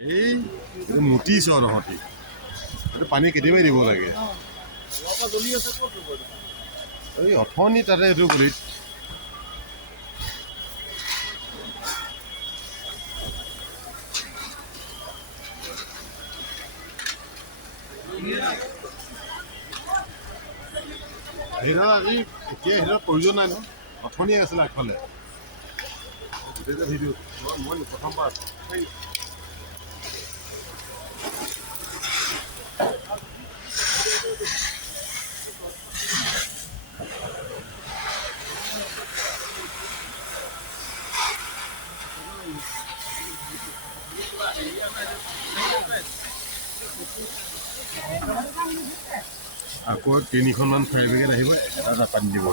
এই মুতিছ তহঁতি এইটো পানী কেতিয়াবাই দিব লাগে এই অথনি তাতে এইটো গলিত সেইডাল আজি এতিয়া সেইডাল প্ৰয়োজন নাই ন অথনিয়ে আছিলে আগফালে গোটেই ভিডিঅ' মই প্ৰথমবাৰ আকৌ তিনিখনমান ফায়াৰ ব্ৰিগেড আহিব এটা পানী দিব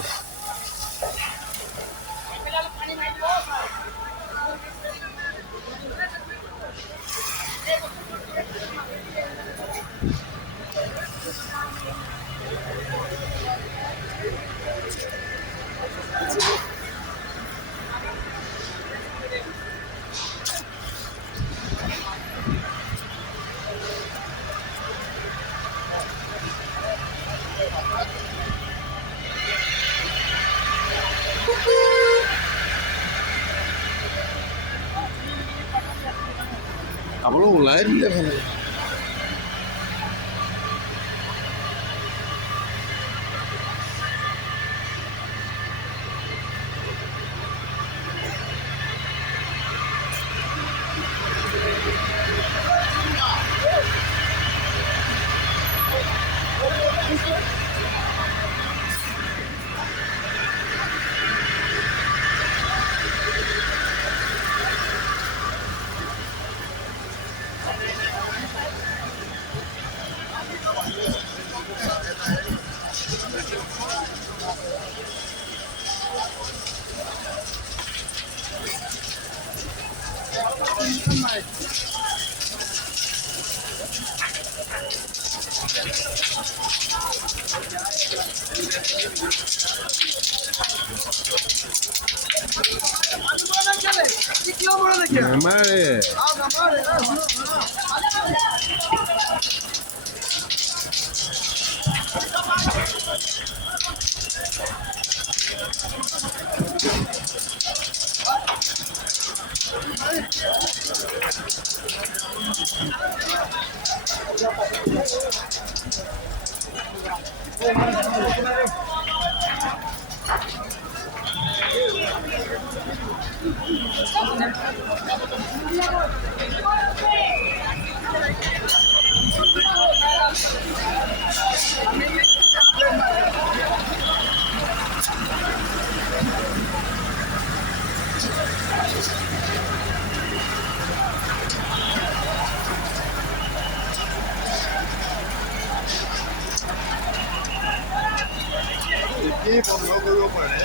আপোনালোক ওলাই দিলে ভাল লাগে বন্ধ কৰিব পাৰে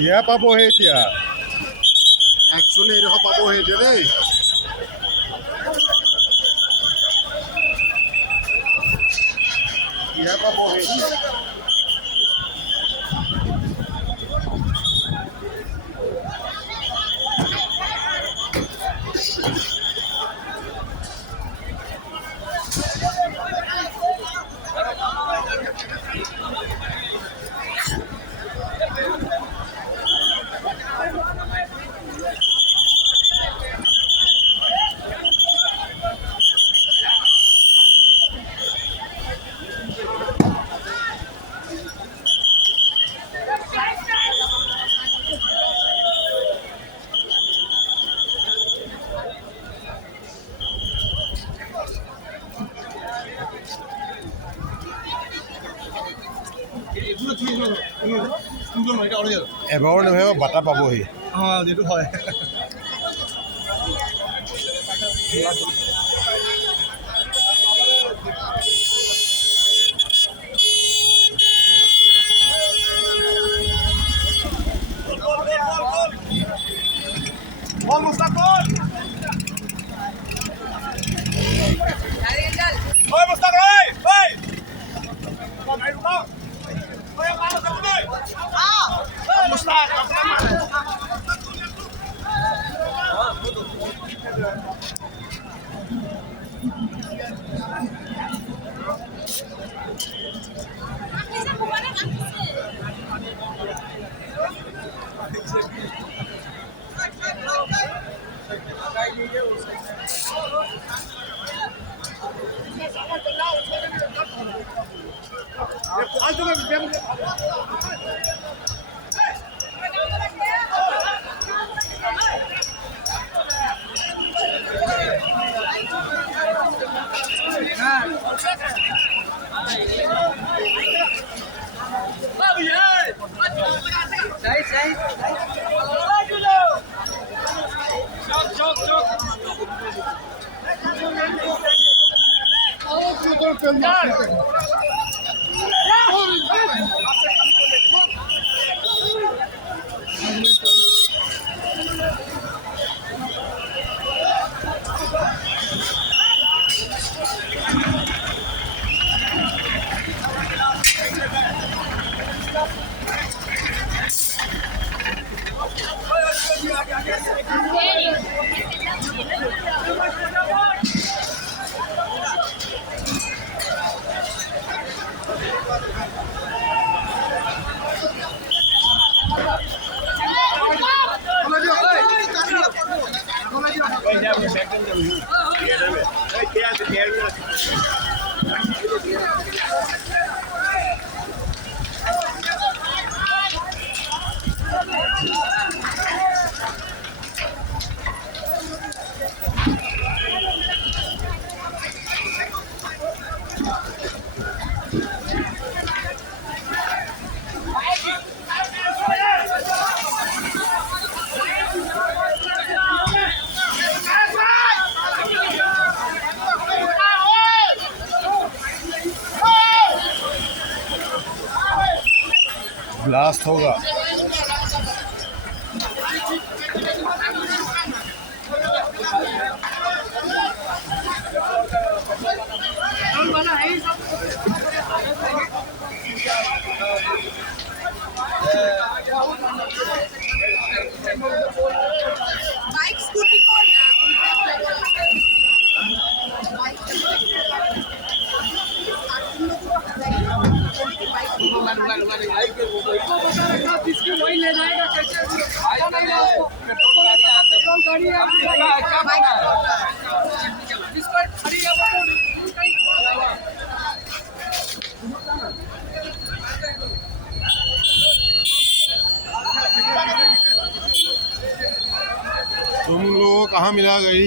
ইয়াৰ পাবহে এতিয়া একচুৱেলি এইডোখৰ পাবহে এতিয়া দেই ইয়াৰ পাবহে এতিয়া এবাৰ নেভাবে বাটা পাবহি অঁ যিটো হয় Gol Mustafa gol. Oi Mustafa oi. Oi. Bom, aí não. Oi, agora tá tudo. Ah! Mustafa. Blast होगा। बाइक स्कूटी को वही ले जाएगा पेट्रोल गाड़ी तुम लोगों को कहाँ मिला गाड़ी?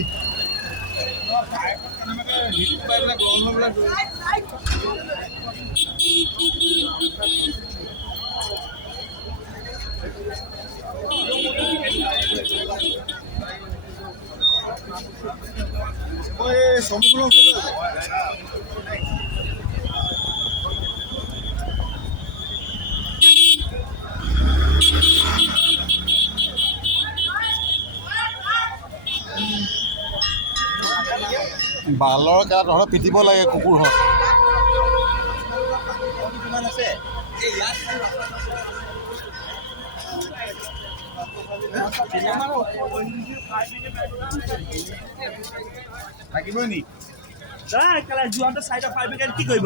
বালৰ গাত তহঁত পিটিব লাগে কুকুৰহঁত। থাকিবই নি? যোৱাটো চাইডৰ 5 উইকেট কি কৰিব?